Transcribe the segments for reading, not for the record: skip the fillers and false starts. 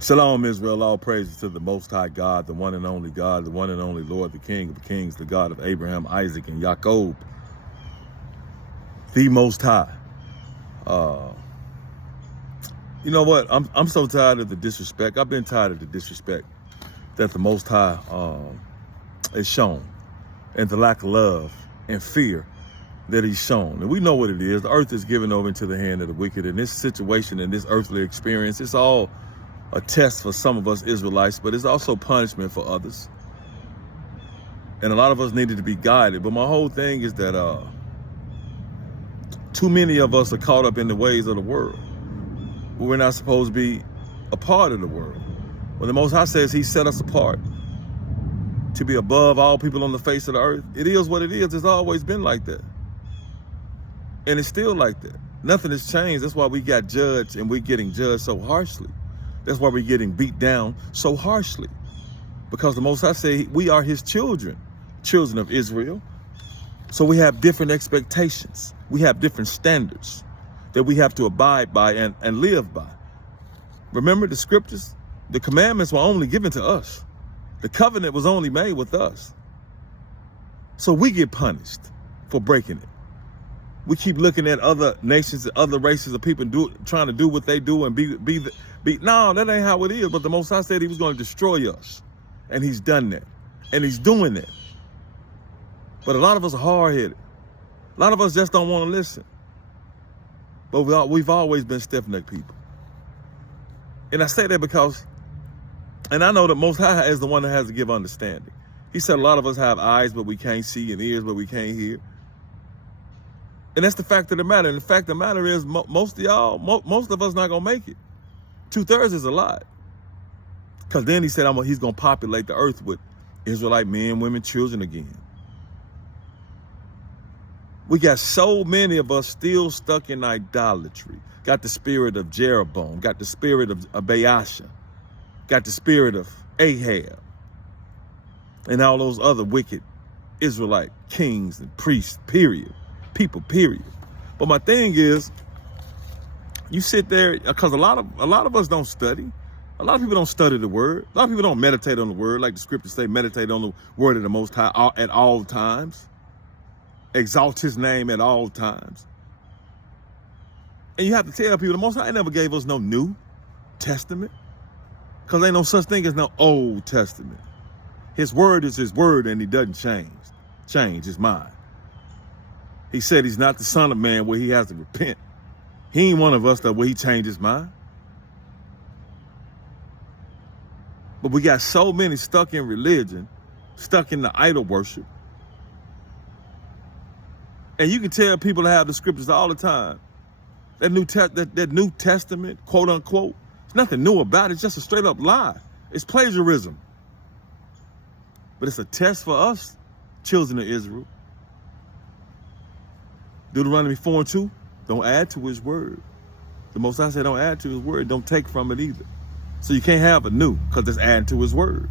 Shalom, Israel. All praises to the Most High God, the one and only God, the one and only Lord, the King of Kings, the God of Abraham, Isaac, and Jacob, the Most High. You know what? I'm so tired of the disrespect. I've been tired of the disrespect that the Most High is shown, and the lack of love and fear that He's shown. And we know what it is. The earth is given over into the hand of the wicked. And this situation and this earthly experience, it's all a test for some of us Israelites, but it's also punishment for others. And a lot of us needed to be guided. But my whole thing is that too many of us are caught up in the ways of the world. We're not supposed to be a part of the world. When the Most High says He set us apart to be above all people on the face of the earth, it is what it is. It's always been like that. And it's still like that. Nothing has changed. That's why we got judged, and we're getting judged so harshly. That's why we're getting beat down so harshly. Because the Most High say we are His children, children of Israel. So we have different expectations. We have different standards that we have to abide by and live by. Remember the scriptures? The commandments were only given to us. The covenant was only made with us. So we get punished for breaking it. We keep looking at other nations and other races of people trying to do what they do and be. No, that ain't how it is. But the Most High said He was going to destroy us. And He's done that. And He's doing that. But a lot of us are hard-headed. A lot of us just don't want to listen. But we've always been stiff-necked people. And I say that because, and I know that Most High is the one that has to give understanding. He said a lot of us have eyes, but we can't see, and ears, but we can't hear. And that's the fact of the matter. And the fact of the matter is most of us not going to make it. 2/3 is a lot. Because then He said He's going to populate the earth with Israelite men, women, children again. We got so many of us still stuck in idolatry. Got the spirit of Jeroboam. Got the spirit of Baasha. Got the spirit of Ahab. And all those other wicked Israelite kings and priests, period. People, period. But my thing is, you sit there, because a lot of us don't study. A lot of people don't study the word. A lot of people don't meditate on the word, like the scriptures say, meditate on the word of the Most High at all times. Exalt His name at all times. And you have to tell people the Most High never gave us no New Testament, because ain't no such thing as no Old Testament. His word is His word, and He doesn't change His mind. He said He's not the Son of Man where He has to repent. He ain't one of us that where He changed His mind. But we got so many stuck in religion, stuck in the idol worship. And you can tell people that have the scriptures all the time. That New Testament, quote unquote, there's nothing new about it. It's just a straight up lie. It's plagiarism. But it's a test for us, children of Israel. Deuteronomy 4:2, don't add to His word. The Most High said don't add to His word, don't take from it either. So you can't have a new, because it's adding to His word.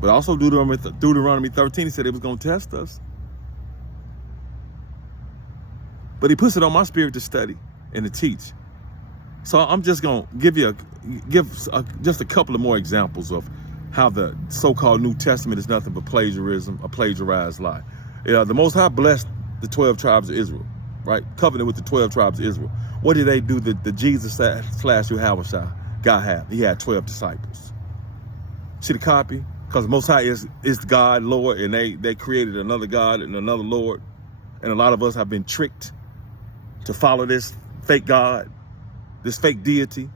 But also Deuteronomy 13, He said He was going to test us. But He puts it on my spirit to study and to teach. So I'm just going to give just a couple of more examples of how the so-called New Testament is nothing but plagiarism, a plagiarized lie. The Most High blessed the 12 tribes of Israel, right? Covenant with the 12 tribes of Israel. What did they do? The Jesus / Yahushua God had? He had 12 disciples. See the copy? Because the Most High is God, Lord, and they created another God and another Lord. And a lot of us have been tricked to follow this fake God, this fake deity.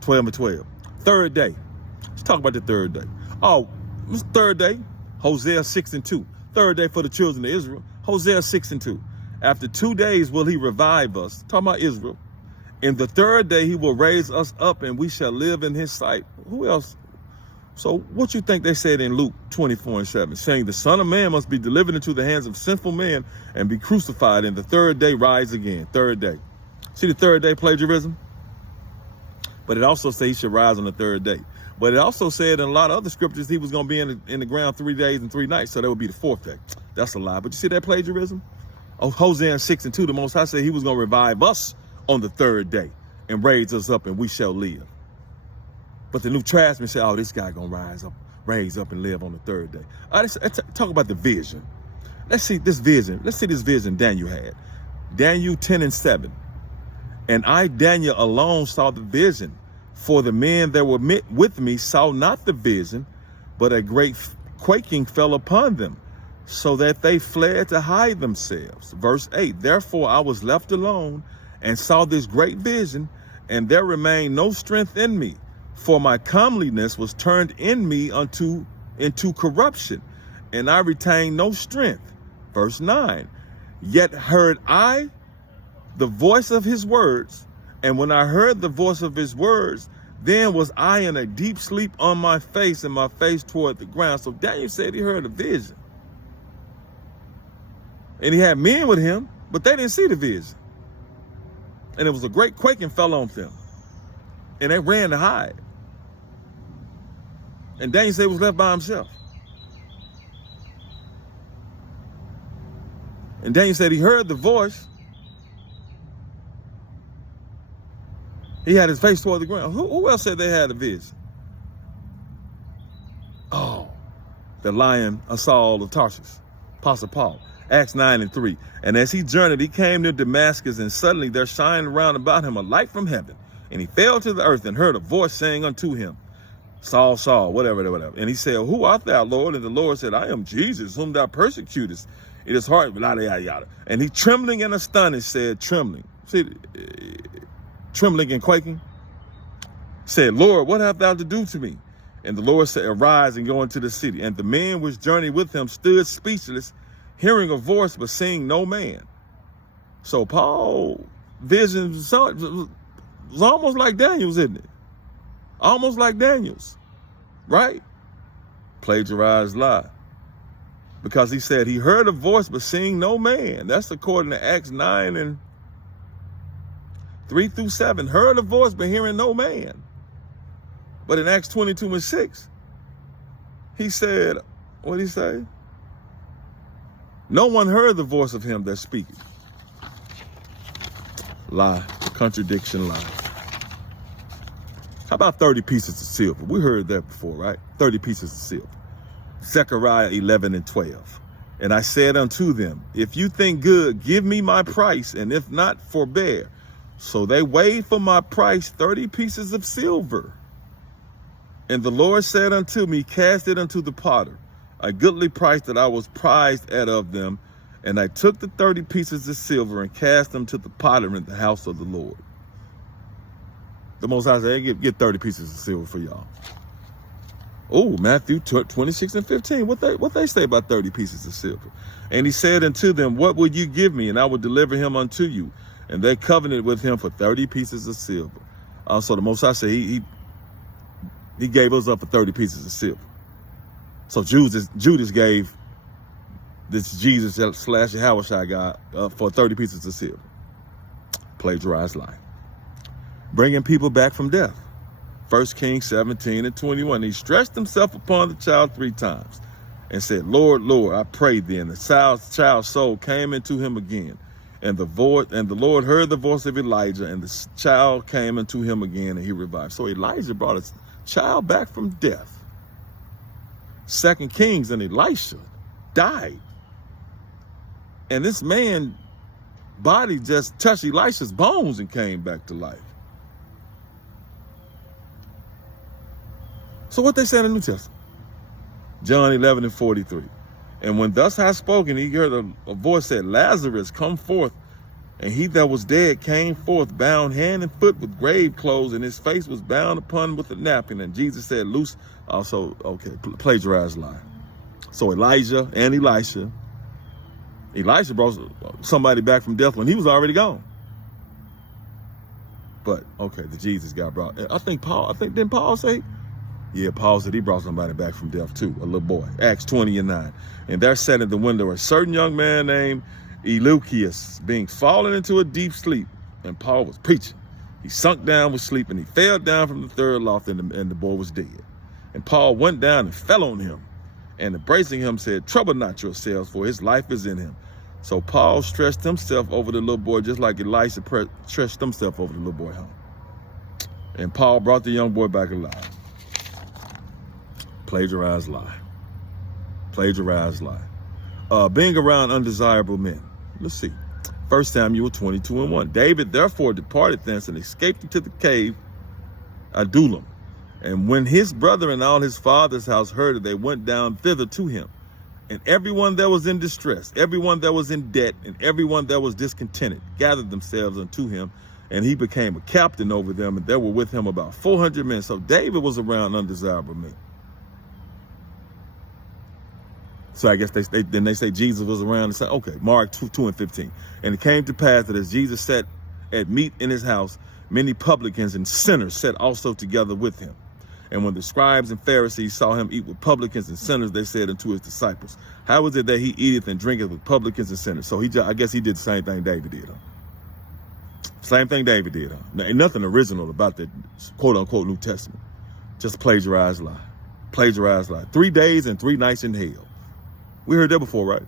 12 and 12. Third day. Let's talk about the third day. Oh, it was third day. Hosea 6:2. Third day for the children of Israel. Hosea 6:2. After 2 days will He revive us. Talking about Israel. In the third day He will raise us up, and we shall live in His sight. Who else? So what you think they said in Luke 24:7, saying the Son of Man must be delivered into the hands of sinful men and be crucified, and the third day rise again. Third day. See the third day plagiarism? But it also says He should rise on the third day. But it also said in a lot of other scriptures He was going to be in the ground 3 days and 3 nights. So that would be the fourth day. That's a lie. But you see that plagiarism? Oh, Hosea 6:2, the Most High said He was going to revive us on the third day. and raise us up and we shall live. But the New Testament said, oh, this guy gonna raise up and live on the third day. Let's talk about the vision. Let's see this vision Daniel had. Daniel 10:7. And I, Daniel, alone saw the vision, for the men that were with me saw not the vision, but a great quaking fell upon them, so that they fled to hide themselves. Verse 8, therefore I was left alone and saw this great vision, and there remained no strength in me, for my comeliness was turned in me into corruption, and I retained no strength. Verse 9, yet heard I the voice of his words, and when I heard the voice of his words, then was I in a deep sleep on my face, and my face toward the ground. So Daniel said he heard a vision. And he had men with him, but they didn't see the vision. And it was a great quaking fell on them. And they ran to hide. And Daniel said he was left by himself. And Daniel said he heard the voice. He had his face toward the ground. Who else said they had a vision? Oh, the lion of Saul of Tarsus, Apostle Paul. Acts 9:3. And as he journeyed, he came near Damascus, and suddenly there shined round about him a light from heaven. And he fell to the earth and heard a voice saying unto him, Saul, Saul, whatever. And he said, who art thou, Lord? And the Lord said, I am Jesus, whom thou persecutest. It is hard, yada, yada, yada. And he, trembling and astonished, said, trembling and quaking, said, Lord, what hast thou to do to me? And the Lord said, arise and go into the city. And the men which journeyed with him stood speechless, hearing a voice, but seeing no man. So Paul's vision was almost like Daniel's, isn't it? Almost like Daniel's, right? Plagiarized lie. Because he said he heard a voice, but seeing no man. That's according to Acts 9:3-7. Heard a voice, but hearing no man. But in Acts 22:6, he said, what did he say? No one heard the voice of him that speaketh. Lie, contradiction, lie. How about 30 pieces of silver? We heard that before, right? 30 pieces of silver. Zechariah 11:12. And I said unto them, if you think good, give me my price, and if not, forbear. So they weighed for my price 30 pieces of silver. And the Lord said unto me, cast it unto the potter, a goodly price that I was prized at of them. And I took the 30 pieces of silver and cast them to the potter in the house of the Lord. The Most High said, get 30 pieces of silver for y'all. Oh, Matthew 26:15. What they say about 30 pieces of silver? And he said unto them, what would you give me? And I will deliver him unto you. And they covenanted with him for 30 pieces of silver. So the Most High said he gave us up for 30 pieces of silver. So Judas gave this Jesus / Yahushua God for 30 pieces of silver. Plagiarized lie. Bringing people back from death. 1 Kings 17:21. He stretched himself upon the child 3 times and said, Lord, Lord, I pray thee. And the child's soul came into him again. And the Lord heard the voice of Elijah, and the child came into him again, and he revived. So Elijah brought a child back from death. 2 Kings and Elisha died. And this man's body just touched Elisha's bones and came back to life. So what they say in the New Testament? John 11:43. And when thus had spoken, he heard a voice said, Lazarus, come forth. And he that was dead came forth, bound hand and foot with grave clothes, and his face was bound upon with a napkin. And Jesus said, loose. Also, okay, plagiarized lie. So Elijah and Elisha brought somebody back from death when he was already gone. But, okay, the Jesus got brought. Didn't Paul say? Yeah, Paul said he brought somebody back from death too, a little boy. Acts 20:9. And there sat at the window a certain young man named Eleuchius, being fallen into a deep sleep. And Paul was preaching. He sunk down with sleep, and he fell down from the third loft, and the boy was dead. And Paul went down and fell on him, and embracing him said, trouble not yourselves, for his life is in him. So Paul stretched himself over the little boy, just like Elisha stretched himself over the little boy home. And Paul brought the young boy back alive. Plagiarized lie. Plagiarized lie. Being around undesirable men. Let's see. 1 Samuel 22:1. David therefore departed thence and escaped into the cave Adullam. And when his brother and all his father's house heard it, they went down thither to him. And everyone that was in distress, everyone that was in debt, and everyone that was discontented gathered themselves unto him. And he became a captain over them, and there were with him about 400 men. So David was around undesirable men. So I guess they say Jesus was around and say, okay, Mark 2:15. And it came to pass that as Jesus sat at meat in his house, many publicans and sinners sat also together with him. And when the scribes and Pharisees saw him eat with publicans and sinners, they said unto his disciples, how is it that he eateth and drinketh with publicans and sinners? So I guess he did the same thing David did. Same thing David did. Now, ain't nothing original about the quote unquote New Testament. Just plagiarized lie. Plagiarized lie. 3 days and 3 nights in hell. We heard that before, right?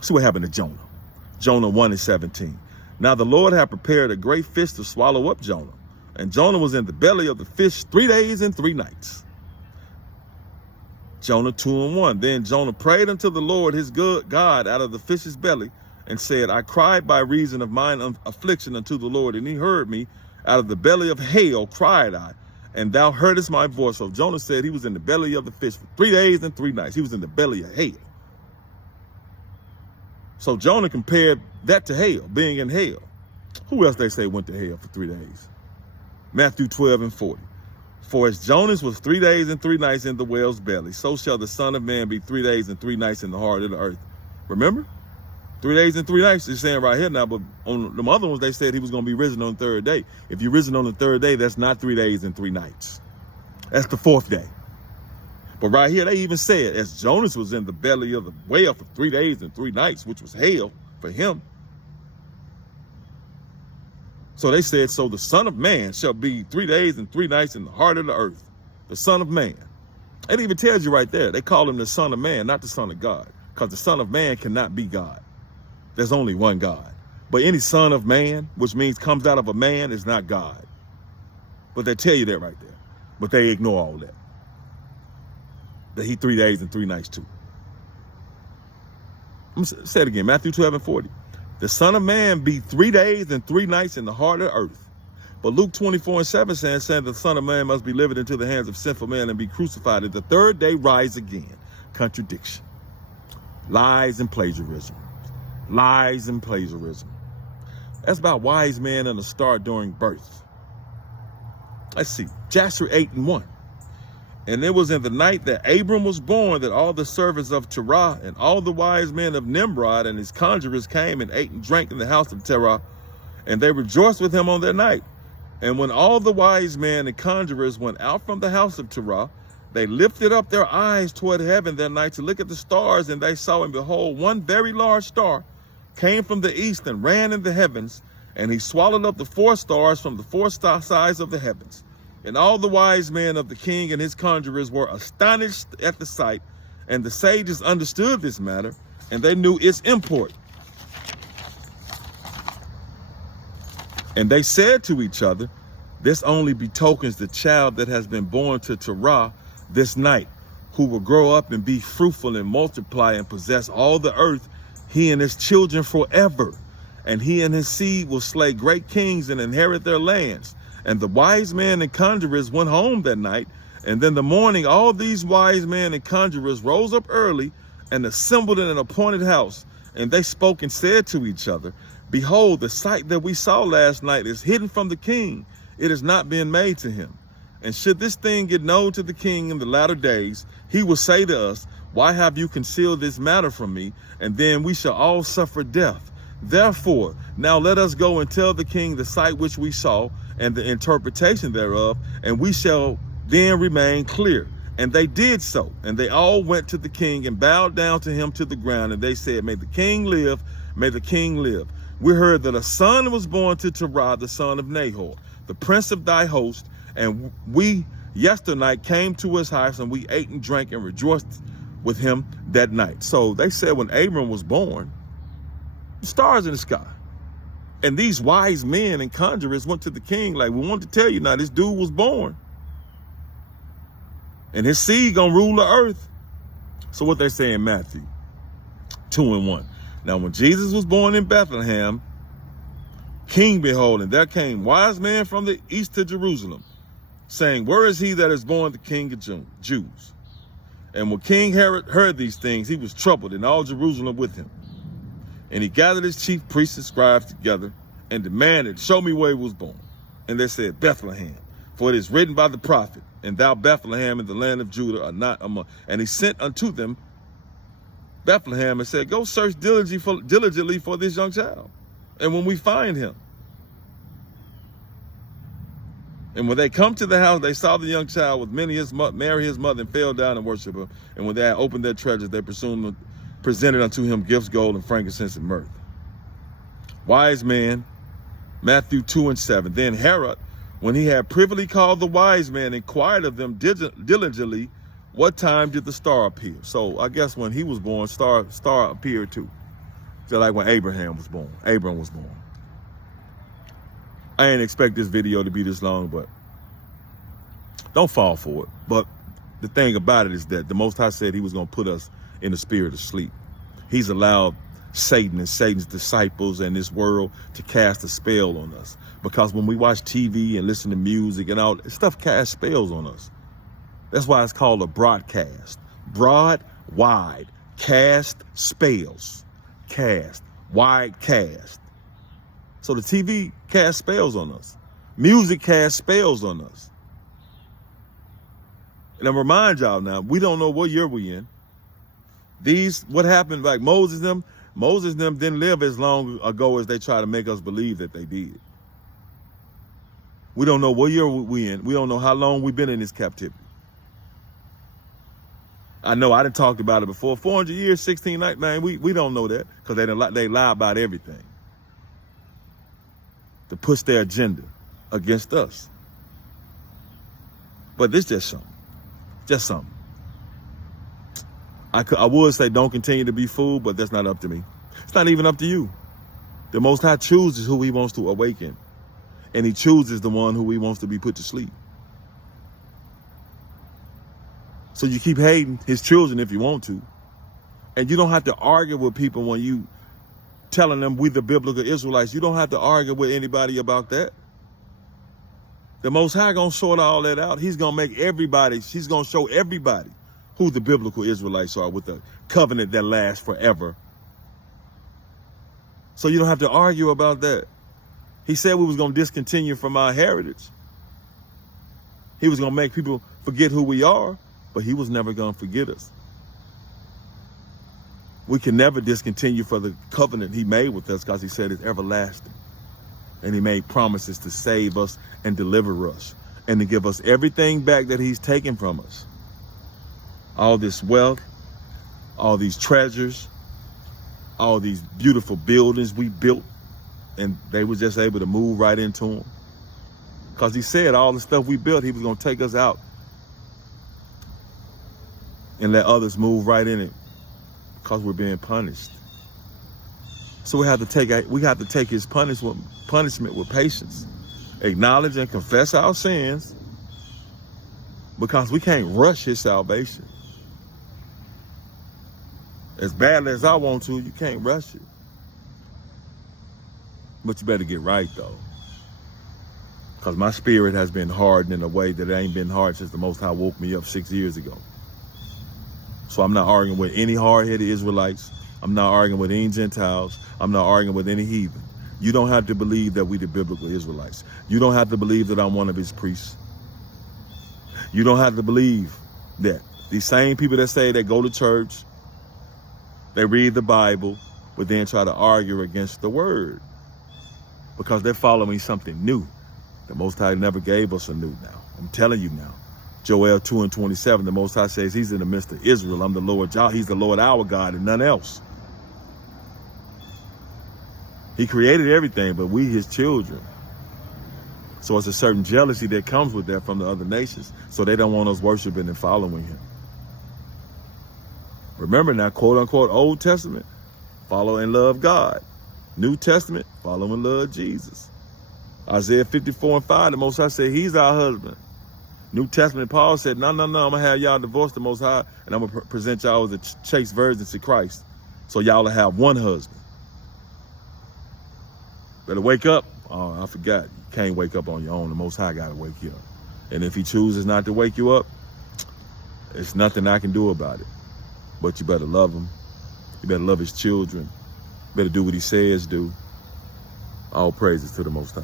See what happened to Jonah. Jonah 1:17. Now the Lord had prepared a great fish to swallow up Jonah. And Jonah was in the belly of the fish 3 days and 3 nights. Jonah 2:1. Then Jonah prayed unto the Lord his God out of the fish's belly and said, I cried by reason of mine affliction unto the Lord, and he heard me. Out of the belly of hell cried I, and thou heardest my voice. So Jonah said he was in the belly of the fish for 3 days and 3 nights. He was in the belly of hell. So Jonah compared that to hell, being in hell. Who else they say went to hell for 3 days? Matthew 12:40. For as Jonas was 3 days and 3 nights in the whale's belly, so shall the Son of Man be 3 days and 3 nights in the heart of the earth. Remember? 3 days and 3 nights, he's saying right here now, but on the other ones, they said he was going to be risen on the 3rd day. If you're risen on the 3rd day, that's not 3 days and 3 nights. That's the 4th day. But right here, they even said, as Jonas was in the belly of the whale for 3 days and 3 nights, which was hell for him. So they said, so the Son of Man shall be 3 days and 3 nights in the heart of the earth. The Son of Man. It even tells you right there, they call him the Son of Man, not the Son of God. Because the Son of Man cannot be God. There's only one God. But any son of man, which means comes out of a man, is not God. But they tell you that right there. But they ignore all that. That he 3 days and 3 nights too. I'm going to say it again, Matthew 12:40. The Son of Man be 3 days and 3 nights in the heart of the earth. But Luke 24:7 saying the Son of Man must be delivered into the hands of sinful men and be crucified, and the 3rd day rise again. Contradiction. Lies and plagiarism. Lies and plagiarism. That's about wise men and a star during birth. Let's see, Jasher 8:1. And it was in the night that Abram was born that all the servants of Terah and all the wise men of Nimrod and his conjurers came and ate and drank in the house of Terah, and they rejoiced with him on their night. And when all the wise men and conjurers went out from the house of Terah, they lifted up their eyes toward heaven that night to look at the stars, and they saw, and behold, one very large star came from the east and ran in the heavens, and he swallowed up the 4 stars from the 4 sides of the heavens. And all the wise men of the king and his conjurers were astonished at the sight, and the sages understood this matter, and they knew its import. And they said to each other, this only betokens the child that has been born to Terah this night, who will grow up and be fruitful and multiply and possess all the earth, he and his children forever. And he and his seed will slay great kings and inherit their lands. And the wise men and conjurers went home that night. And then the morning, all these wise men and conjurers rose up early and assembled in an appointed house. And they spoke and said to each other, behold, the sight that we saw last night is hidden from the king. It is not being made to him. And should this thing get known to the king in the latter days, he will say to us, why have you concealed this matter from me? And then we shall all suffer death. Therefore, now let us go and tell the king the sight which we saw and the interpretation thereof, and we shall then remain clear. And they did so. And they all went to the king and bowed down to him to the ground. And they said, may the king live, may the king live. We heard that a son was born to Terah, the son of Nahor, the prince of thy host. And we yesternight came to his house, and we ate and drank and rejoiced with him that night. So they said when Abram was born, the stars in the sky. And these wise men and conjurers went to the king like, we want to tell you now, this dude was born. And his seed gonna rule the earth. So what they say in Matthew 2:1. Now when Jesus was born in Bethlehem, King behold, and there came wise men from the east to Jerusalem, saying, where is he that is born the King of Jews? And when King Herod heard these things, he was troubled, and all Jerusalem with him. And he gathered his chief priests and scribes together and demanded, show me where he was born. And they said, Bethlehem, for it is written by the prophet, and thou Bethlehem in the land of Judah are not among. And he sent unto them Bethlehem and said, go search diligently for this young child. And when we find him. And when they come to the house, they saw the young child with Mary his mother, and fell down and worshiped him. And when they had opened their treasures, they presented unto him gifts, gold and frankincense and myrrh. Wise men, Matthew 2:7. Then Herod, when he had privily called the wise men, inquired of them diligently, what time did the star appear? So I guess when he was born, star appeared too. Just like when Abram was born. I ain't expect this video to be this long, but don't fall for it. But the thing about it is that the Most High said he was going to put us in the spirit of sleep. He's allowed Satan and Satan's disciples and this world to cast a spell on us. Because when we watch TV and listen to music and all, stuff casts spells on us. That's why it's called a broadcast. Broad, wide, cast, spells. Cast, wide, cast. So the TV casts spells on us. Music casts spells on us. And I remind y'all now, we don't know what year we in. What happened, like Moses them didn't live as long ago as they try to make us believe that they did. We don't know what year we in. We don't know how long we've been in this captivity. I know I done talked about it before. 400 years, 16 nights, man, we don't know that because they lie about everything to push their agenda against us. But this just something. I would say don't continue to be fooled, but that's not up to me. It's not even up to you. The Most High chooses who he wants to awaken, and he chooses the one who he wants to be put to sleep. So you keep hating his children if you want to, and you don't have to argue with people when you telling them we the biblical Israelites. You don't have to argue with anybody about that. The Most High gonna sort all that out. He's gonna he's gonna show everybody who the biblical Israelites are with a covenant that lasts forever. So you don't have to argue about that. He said we was gonna discontinue from our heritage. He was gonna make people forget who we are, but he was never gonna forget us. We can never discontinue for the covenant he made with us because he said it's everlasting. And he made promises to save us and deliver us and to give us everything back that he's taken from us. All this wealth, all these treasures, all these beautiful buildings we built, and they were just able to move right into them. Because he said all the stuff we built, he was going to take us out and let others move right in it because we're being punished. So we have to take his punishment with patience, acknowledge and confess our sins, because we can't rush his salvation. As badly as I want to, you can't rush it. But you better get right though, because my spirit has been hardened in a way that it ain't been hard since the Most High woke me up 6 years ago. So I'm not arguing with any hard-headed Israelites. I'm not arguing with any Gentiles. I'm not arguing with any heathen. You don't have to believe that we the biblical Israelites. You don't have to believe that I'm one of his priests. You don't have to believe that. These same people that say they go to church, they read the Bible, but then try to argue against the word because they're following something new. The Most High never gave us a new now. I'm telling you now. Joel 2:27, the Most High says he's in the midst of Israel. I'm the Lord, he's the Lord our God and none else. He created everything, but we his children. So it's a certain jealousy that comes with that from the other nations. So they don't want us worshiping and following him. Remember now, quote unquote, Old Testament, follow and love God. New Testament, follow and love Jesus. Isaiah 54:5, the Most High said he's our husband. New Testament, Paul said, no, I'm going to have y'all divorce the Most High, and I'm going to present y'all as a chaste virgins to Christ. So y'all will have one husband. Better wake up. Oh, I forgot. You can't wake up on your own. The Most High got to wake you up. And if he chooses not to wake you up, it's nothing I can do about it. But you better love him. You better love his children. You better do what he says do. All praises to the Most High.